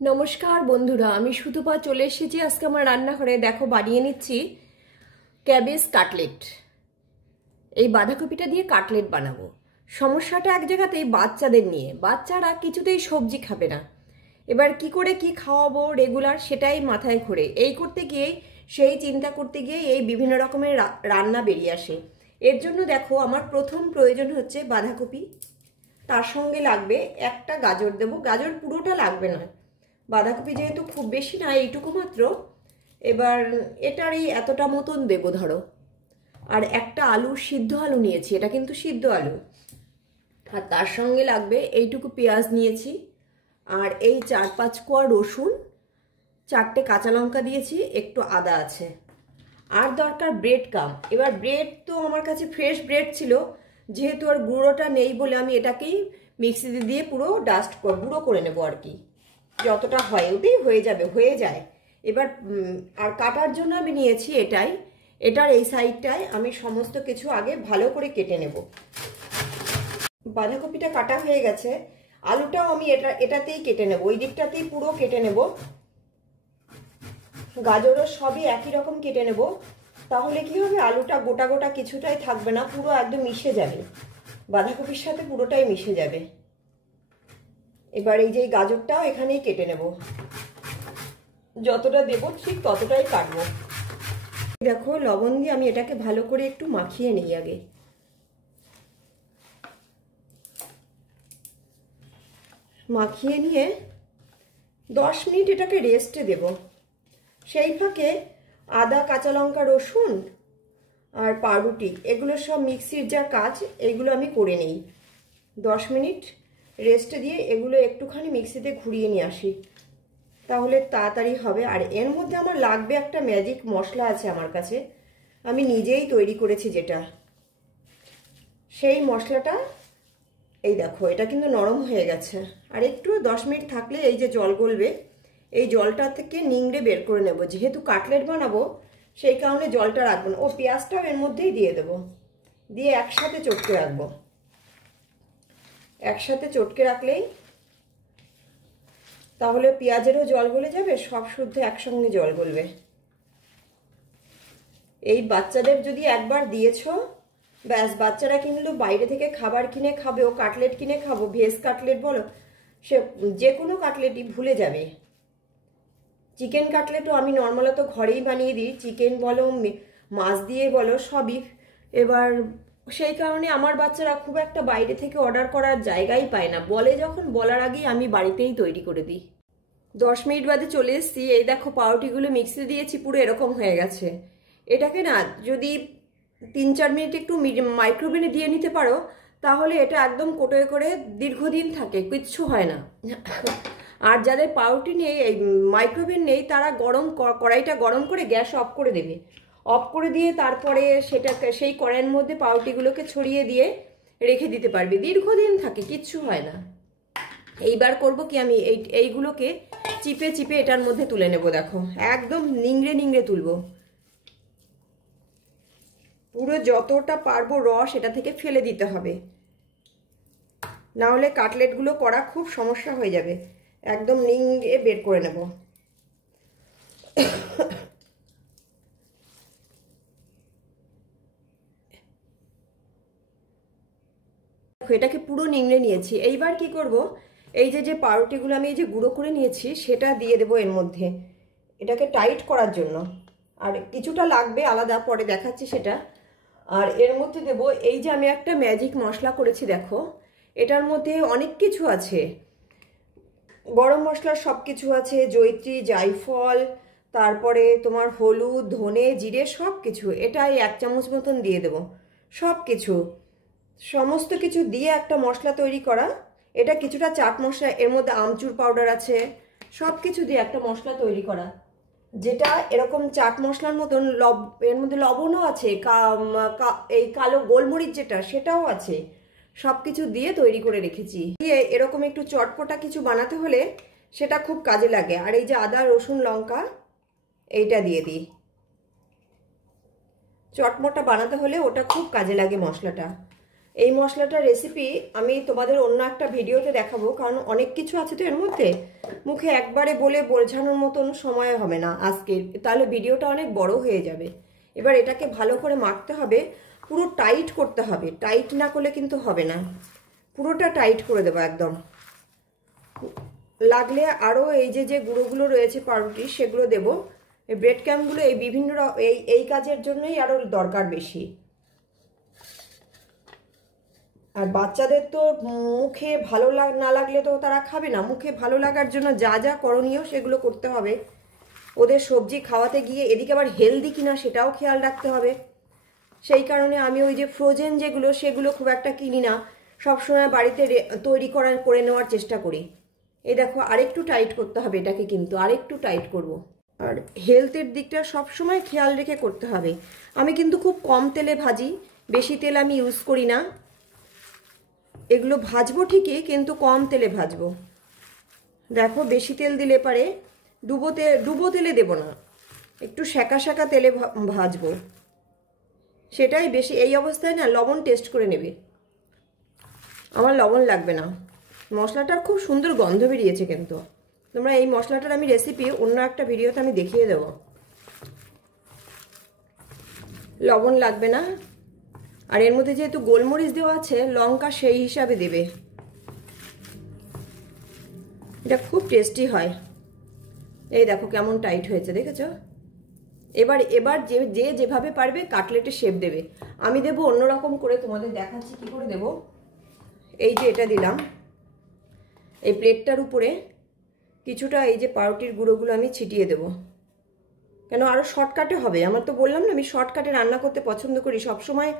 নমস্কার বন্ধুরা, আমি সুতপা চলে এসেছি আজকে আমার রান্নাঘরে। দেখো, বানিয়ে নিচ্ছি ক্যাবেজ কাটলেট। এই বাঁধাকপিটা দিয়ে কাটলেট বানাবো। সমস্যাটা এক জায়গাতেই, বাচ্চাদের নিয়ে। বাচ্চারা কিছুতেই সবজি খাবে না। এবার কি করে কি খাওয়াবো রেগুলার, সেটাই মাথায় ঘোরে। এই করতে গিয়ে, সেই চিন্তা করতে গিয়ে এই বিভিন্ন রকমের রান্না বেরিয়ে আসে। এর জন্য দেখো, আমার প্রথম প্রয়োজন হচ্ছে বাঁধাকপি। তার সঙ্গে লাগবে একটা গাজর। দেবো গাজর, পুরোটা লাগবে না। বাঁধাকপি যেহেতু খুব বেশি না, এইটুকু মাত্র। এবার এটার এই এতটা মতন দেবো ধরো। আর একটা আলু, সিদ্ধ আলু নিয়েছি, এটা কিন্তু সিদ্ধ আলু। আর তার সঙ্গে লাগবে এইটুকু পেঁয়াজ নিয়েছি। আর এই 4-5 কোয়া রসুন, 4টে কাঁচা লঙ্কা দিয়েছি, একটু আদা আছে। আর দরকার ব্রেড কাম। এবার ব্রেড তো আমার কাছে ফ্রেশ ব্রেড ছিল, যেহেতু আর গুঁড়োটা নেই বলে আমি এটাকেই মিক্সিতে দিয়ে পুরো গুঁড়ো করে নেবো আর কি। যতটা হয় ওতেই হয়ে যায়। এবার আর কাটার জন্য আমি নিয়েছি এটার এই সাইডটায় আমি সমস্ত কিছু আগে ভালো করে কেটে নেব। বাঁধাকপিটা কাটা হয়ে গেছে, আলুটাও আমি এটাতেই কেটে নেব, ওই দিকটাতেই পুরো কেটে নেব। গাজরও সবই একই রকম কেটে নেব। তাহলে কি হবে, আলুটা গোটা গোটা কিছুটাই থাকবে না, পুরো একদম মিশে যাবে, বাঁধাকপির সাথে পুরোটাই মিশে যাবে। এবার এই যে গাজরটাও এখানেই কেটে নেব, যতটা দেব ঠিক ততটাই কাটবো। দেখো, লবণ দিয়ে আমি এটাকে ভালো করে একটু মাখিয়ে নিই আগে। মাখিয়ে নিয়ে 10 মিনিট এটাকে রেস্টে দেব। সেই ফাঁকে আদা, কাঁচা লঙ্কা, রসুন আর পাউরুটি, এগুলো সব মিক্সির যা কাজ, এগুলো আমি করে নিই। 10 মিনিট রেস্টে দিয়ে এগুলো একটুখানি মিক্সিতে ঘুরিয়ে নিয়ে আসি, তাহলে তাড়াতাড়ি হবে। আর এর মধ্যে আমার লাগবে একটা ম্যাজিক মশলা আছে আমার কাছে, আমি নিজেই তৈরি করেছি যেটা। সেই মশলাটা এই দেখো, এটা কিন্তু নরম হয়ে গেছে। আর একটু 10 মিনিট থাকলে এই যে জল গলবে, এই জলটা থেকে নিংড়ে বের করে নেব। যেহেতু কাটলেট বানাবো সেই কারণে জলটা রাখবো না। ও পেঁয়াজটাও এর মধ্যেই দিয়ে দেবো, দিয়ে একসাথে চটকে রাখবো। একসাথে চটকে রাখলেই তাহলে পেঁয়াজেরও জল গলে যাবে, সব শুদ্ধ একসঙ্গে জল গলবে। এই বাচ্চাদের যদি একবার দিয়েছো, ব্যাস, বাচ্চারা কিন্তু বাইরে থেকে খাবার কিনে খাবে, ও কাটলেট কিনে খাবো, ভেজ কাটলেট বলো, সে যে কোনো কাটলেটই ভুলে যাবে। চিকেন কাটলেটও আমি নর্মালত ঘরেই বানিয়ে দিই, চিকেন বলো, মাছ দিয়ে বলো, সবই। এবার সেই কারণে আমার বাচ্চারা খুব একটা বাইরে থেকে অর্ডার করার জায়গাই পায় না, বলে যখন, বলার আগেই আমি বাড়িতেই তৈরি করে দিই। 10 মিনিট বাদে চলে এসেছি। এই দেখো, পাউরুটিগুলো মিক্সিতে দিয়েছি, পুরো এরকম হয়ে গেছে। এটাকে না, যদি 3-4 মিনিট একটু মাইক্রোওভেনে দিয়ে নিতে পারো, তাহলে এটা একদম কোটোয় করে দীর্ঘদিন থাকে, কিচ্ছু হয় না। আর যাদের পাউরুটি নেই, এই মাইক্রোওভেন নেই, তারা কড়াইটা গরম করে গ্যাস অফ করে দেবে। অফ করে দিয়ে তারপরে সেটাকে সেই কড়াইয়ের মধ্যে পাউরুটিগুলোকে ছড়িয়ে দিয়ে রেখে দিতে পারবে, দীর্ঘদিন থাকে, কিচ্ছু হয় না। এইবার করব কি, আমি এইগুলোকে চিপে চিপে এটার মধ্যে তুলে নেব। দেখো, একদম নিংড়ে নিংড়ে তুলবো, পুরো যতটা পারবো রস এটা থেকে ফেলে দিতে হবে, না হলে কাটলেটগুলো করা খুব সমস্যা হয়ে যাবে। একদম নিংড়ে বের করে নেব। এটাকে পুরো নিংড়ে নিয়েছি। এইবার কি করব, এই যে পাউরুটিগুলো আমি এই যে গুঁড়ো করে নিয়েছি সেটা দিয়ে দেবো এর মধ্যে, এটাকে টাইট করার জন্য। আর কিছুটা লাগবে আলাদা, পরে দেখাচ্ছি সেটা। আর এর মধ্যে দেব এই যে আমি একটা ম্যাজিক মশলা করেছি, দেখো এটার মধ্যে অনেক কিছু আছে, গরম মশলার সব কিছু আছে, জয়িত্রী, জায়ফল, তারপরে তোমার হলুদ, ধনে, জিরে, সব কিছু। এটা 1 চামচ মতন দিয়ে দেব। সব কিছু, সমস্ত কিছু দিয়ে একটা মশলা তৈরি করা। এটা কিছুটা চাট মশলা, এর মধ্যে আমচুর পাউডার আছে, সব কিছু দিয়ে একটা মশলা তৈরি করা, যেটা এরকম চাট মশলার মতন। এর মধ্যে লবণও আছে, এই কালো গোলমরিচ যেটা, সেটাও আছে। সব কিছু দিয়ে তৈরি করে রেখেছি। দিয়ে এরকম একটু চটপটা কিছু বানাতে হলে সেটা খুব কাজে লাগে। আর এই যে আদা, রসুন, লঙ্কা, এইটা দিয়ে দিই। চটমটা বানাতে হলে ওটা খুব কাজে লাগে মশলাটা। এই মশলাটার রেসিপি আমি তোমাদের অন্য একটা ভিডিওতে দেখাবো, কারণ অনেক কিছু আছে তো এর মধ্যে, মুখে একবারে বলে বোঝানোর মতন সময় হবে না আজকে, তাহলে ভিডিওটা অনেক বড় হয়ে যাবে। এবার এটাকে ভালো করে মাখতে হবে, পুরো টাইট করতে হবে, টাইট না করলে কিন্তু হবে না, পুরোটা টাইট করে দেবো একদম। লাগলে আরও এই যে গুঁড়োগুলো রয়েছে পাউরুটি সেগুলো দেবো, এই ব্রেড ক্রাম্বগুলো এই বিভিন্ন এই কাজের জন্যই আরও দরকার বেশি। আর বাচ্চাদের তো মুখে ভালো না লাগলে তো তারা খাবে না, মুখে ভালো লাগার জন্য যা যা করণীয় সেগুলো করতে হবে। ওদের সবজি খাওয়াতে গিয়ে এদিকে আবার হেলদি কিনা সেটাও খেয়াল রাখতে হবে। সেই কারণে আমি ওই যে ফ্রোজেন যেগুলো সেগুলো খুব একটা কিনি না, সবসময় বাড়িতে তৈরি করে নেওয়ার চেষ্টা করি। এই দেখো আরেকটু টাইট করতে হবে এটাকে, কিন্তু আরেকটু টাইট করব। আর হেলথের দিকটা সবসময় খেয়াল রেখে করতে হবে। আমি কিন্তু খুব কম তেলে ভাজি, বেশি তেল আমি ইউজ করি না। এগুলো ভাজবো ঠিকই, কিন্তু কম তেলে ভাজবো। দেখো বেশি তেল দিলে পারে ডুবো তেলে দেব না, একটু সেকা সেকা তেলে ভাজবো, সেটাই বেশি। এই অবস্থায় না লবণ টেস্ট করে নেবে, আমার লবণ লাগবে না। মশলাটার খুব সুন্দর গন্ধ বেরিয়েছে, কিন্তু তোমরা এই মশলাটার আমি রেসিপি অন্য একটা ভিডিওতে আমি দেখিয়ে দেব। লবণ লাগবে না, আর এর মধ্যে যেহেতু গোলমরিচ দেওয়া আছে, লঙ্কা সেই হিসাবে দেবে। এটা খুব টেস্টি হয়। এই দেখো কেমন টাইট হয়েছে, দেখেছো? এবার যে যেভাবে পারবে কাটলেটের শেপ দেবে। আমি দেবো অন্যরকম করে, তোমাদের দেখাচ্ছি কি করে দেব। এই যে এটা দিলাম, এই প্লেটটার উপরে কিছুটা এই যে পাউরুটির গুঁড়োগুলো আমি ছিটিয়ে দেব, কেন আরও শর্টকাটে হবে। আমার তো বললাম না আমি শর্টকাটে রান্না করতে পছন্দ করি সবসময়।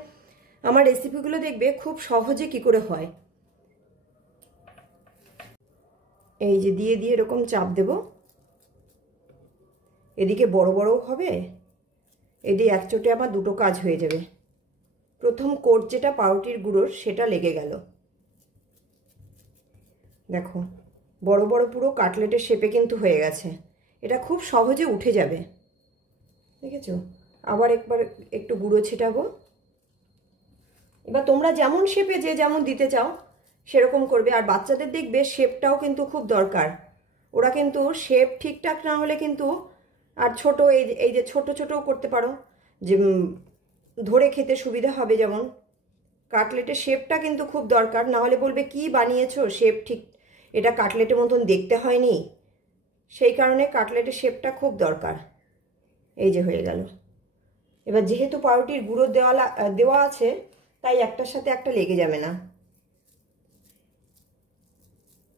আমার রেসিপিগুলো দেখবে খুব সহজে কি করে হয়। এই যে দিয়ে এরকম চাপ দেব, এদিকে বড় বড় হবে, এদিকে একচোটে আমার দুটো কাজ হয়ে যাবে। প্রথম কোট যেটা পাউরুটির গুঁড়োর সেটা লেগে গেল। দেখো বড় বড় পুরো কাটলেটের শেপে কিন্তু হয়ে গেছে। এটা খুব সহজে উঠে যাবে, দেখেছো? আবার একটু গুঁড়ো ছেটাবো। এবার তোমরা যেমন শেপে যে যেমন দিতে চাও সেরকম করবে। আর বাচ্চাদের দেখবে শেপটাও কিন্তু খুব দরকার, ওরা কিন্তু শেপ ঠিকঠাক না হলে কিন্তু, আর ছোট এই যে ছোট ছোটও করতে পারো, যে ধরে খেতে সুবিধা হবে। যেমন কাটলেটের শেপটা কিন্তু খুব দরকার, না হলে বলবে কি বানিয়েছো, শেপ ঠিক এটা কাটলেটের মতন দেখতে হয়নি। সেই কারণে কাটলেটের শেপটা খুব দরকার। এই যে হয়ে গেল। এবার যেহেতু পাউরুটির গুঁড়ো দেওয়া আছে, তাই একটার সাথে একটা লেগে যাবে না,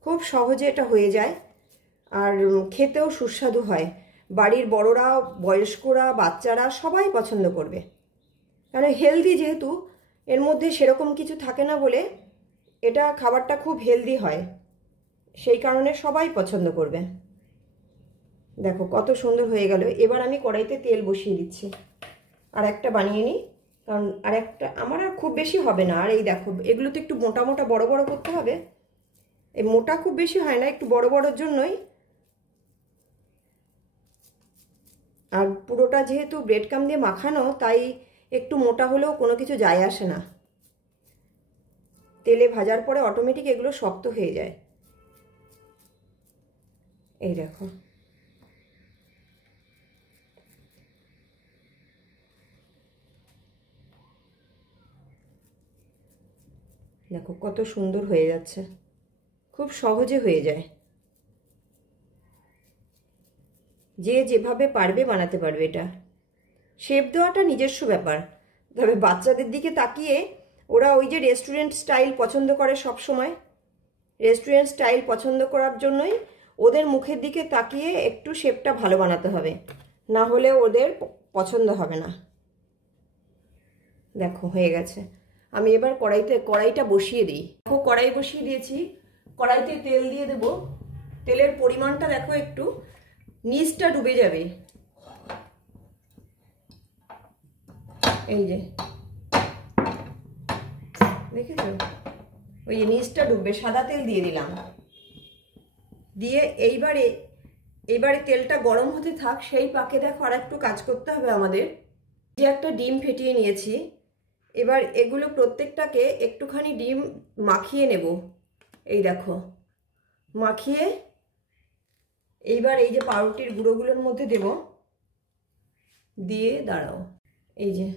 খুব সহজে এটা হয়ে যায়। আর খেতেও সুস্বাদু হয়। বাড়ির বড়রা, বয়স্করা, বাচ্চারা সবাই পছন্দ করবে, কারণ হেলদি যেহেতু, এর মধ্যে সেরকম কিছু থাকে না বলে এটা খাবারটা খুব হেলদি হয়, সেই কারণে সবাই পছন্দ করবে। দেখো কত সুন্দর হয়ে গেল। এবার আমি কড়াইতে তেল বসিয়ে দিচ্ছি, আর একটা বানিয়ে নিই, কারণ আর একটা আমার আর খুব বেশি হবে না। আর এই দেখো এগুলো তো একটু মোটা মোটা বড় বড় করতে হবে, এই মোটা খুব বেশি হয় না, একটু বড় বড়োর জন্যই। আর পুরোটা যেহেতু ব্রেড ক্রাম্ব দিয়ে মাখানো, তাই একটু মোটা হলেও কোনো কিছু যায় আসে না। তেলে ভাজার পরে অটোমেটিক এগুলো শক্ত হয়ে যায়। এই দেখো দেখো কত সুন্দর হয়ে যাচ্ছে, খুব সহজে হয়ে যায়। যে যেভাবে পারবে বানাতে পারবে। এটা শেপ দেওয়াটা নিজস্ব ব্যাপার, তবে বাচ্চাদের দিকে তাকিয়ে ওরা ওই যে রেস্টুরেন্ট স্টাইল পছন্দ করে সব সময়, রেস্টুরেন্ট স্টাইল পছন্দ করার জন্যই ওদের মুখের দিকে তাকিয়ে একটু শেপটা ভালো বানাতে হবে, না হলে ওদের পছন্দ হবে না। দেখো হয়ে গেছে। আমি এবার কড়াইটা বসিয়ে দিই। দেখো কড়াই বসিয়ে দিয়েছি, কড়াইতে তেল দিয়ে দেব। তেলের পরিমাণটা দেখো, একটু নিচটা ডুবে যাবে। এই যে দেখেছো, ওই যে নিচটা ডুববে, সাদা তেল দিয়ে দিলাম। দিয়ে এইবারে তেলটা গরম হতে থাক, সেই পাকে দেখো আর একটু কাজ করতে হবে আমাদের। যে একটা ডিম ফেটিয়ে নিয়েছি, এবার এগুলো প্রত্যেকটাকে একটুখানি ডিম মাখিয়ে নেব। এই দেখো মাখিয়ে এইবার এই যে পাউরুটির গুঁড়োগুলোর মধ্যে দেব, দিয়ে দাঁড়াও এই যে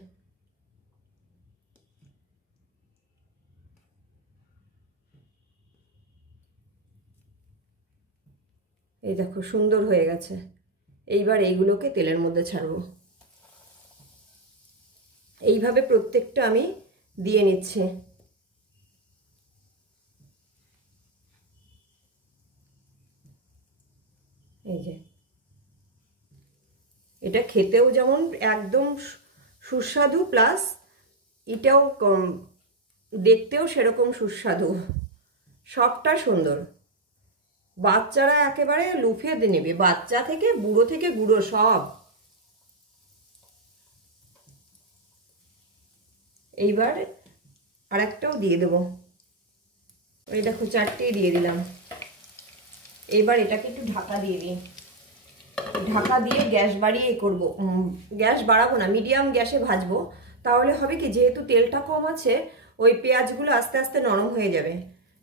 এই দেখো সুন্দর হয়ে গেছে। এইবার এইগুলোকে তেলের মধ্যে ছাড়বো। এইভাবে প্রত্যেকটা আমি দিয়ে নিচ্ছি। এই যে এটা খেতেও যেমন একদম সুস্বাদু, প্লাস এটাও দেখতেও সেরকম সুস্বাদু, সবটা সুন্দর। বাচ্চারা একেবারে লুফিয়ে দিয়ে নেবে, বাচ্চা থেকে বুড়ো থেকে গুঁড়ো সব। এইবার আরেকটাও দিয়ে দেবো। এই দেখো 4টেই দিয়ে দিলাম। এবার এটাকে একটু ঢাকা দিয়ে দিই। ঢাকা দিয়ে গ্যাস বাড়িয়ে করব, গ্যাস বাড়াবো না, মিডিয়াম গ্যাসে ভাজবো। তাহলে হবে কি, যেহেতু তেলটা কম আছে, ওই পেঁয়াজগুলো আস্তে আস্তে নরম হয়ে যাবে,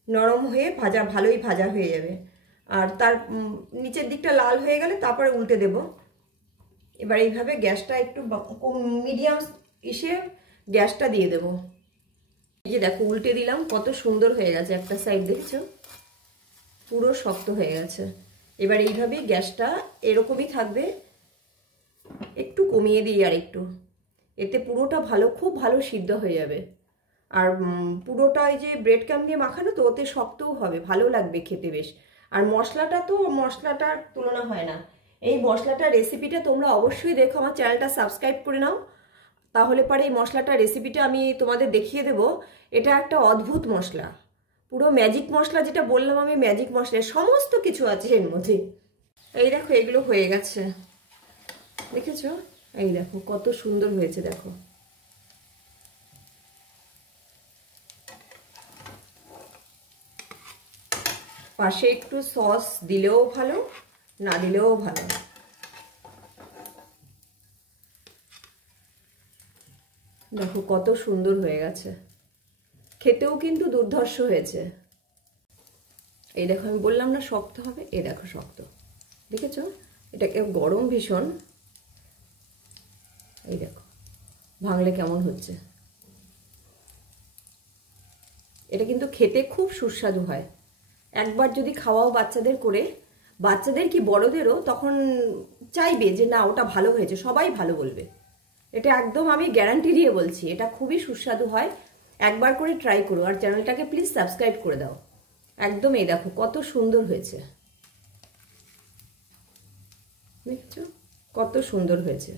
নরম হয়ে ভালোই ভাজা হয়ে যাবে। আর তার নিচের দিকটা লাল হয়ে গেলে তারপরে উল্টে দেব। এবার এইভাবে গ্যাসটা একটু মিডিয়াম ইসে গ্যাসটা দিয়ে দেব। এই যে দেখো উল্টে দিলাম, কত সুন্দর হয়ে গেছে। একটা সাইড দেখছো পুরো শক্ত হয়ে গেছে। এবার এইভাবেই গ্যাসটা এরকমই থাকবে, একটু কমিয়ে দিই আর একটু, এতে পুরোটা খুব ভালো সিদ্ধ হয়ে যাবে। আর পুরোটা এই যে ব্রেড ক্রাম্ব দিয়ে মাখানো তো, ওতে শক্তও হবে, ভালো লাগবে খেতে বেশ। আর মশলাটা তো মশলাটার তুলনা হয় না। এই মশলাটার রেসিপিটা তোমরা অবশ্যই দেখো, আমার চ্যানেলটা সাবস্ক্রাইব করে নাও, তাহলে পরে এই মশলাটার রেসিপিটা আমি তোমাদের দেখিয়ে দেব। এটা একটা অদ্ভুত মশলা, পুরো ম্যাজিক মশলা, যেটা বললাম আমি ম্যাজিক মশলা, সমস্ত কিছু আছে এর মধ্যে। এই দেখো এগুলো হয়ে গেছে, দেখেছো? এই দেখো কত সুন্দর হয়েছে, দেখো। পাশে একটু সস দিলেও ভালো, না দিলেও ভালো। দেখো কত সুন্দর হয়ে গেছে, খেতেও কিন্তু দুর্ধর্ষ হয়েছে। এই দেখো আমি বললাম না শক্ত হবে, এই দেখো শক্ত, দেখেছো? এটাকে গরম ভীষণ, এই দেখো ভাঙলে কেমন হচ্ছে। এটা কিন্তু খেতে খুব সুস্বাদু হয়। একবার যদি খাওয়াও বাচ্চাদের করে, বাচ্চাদের কি বড়দেরও, তখন চাইবে যে না ওটা ভালো হয়েছে, সবাই ভালো বলবে। এটা একদম আমি গ্যারান্টি দিয়ে বলছি, এটা খুবই সুস্বাদু হয়। একবার করে ট্রাই করো, আর চ্যানেলটাকে প্লিজ সাবস্ক্রাইব করে দাও। একদম এই দেখো কত সুন্দর হয়েছে, দেখছো কত সুন্দর হয়েছে।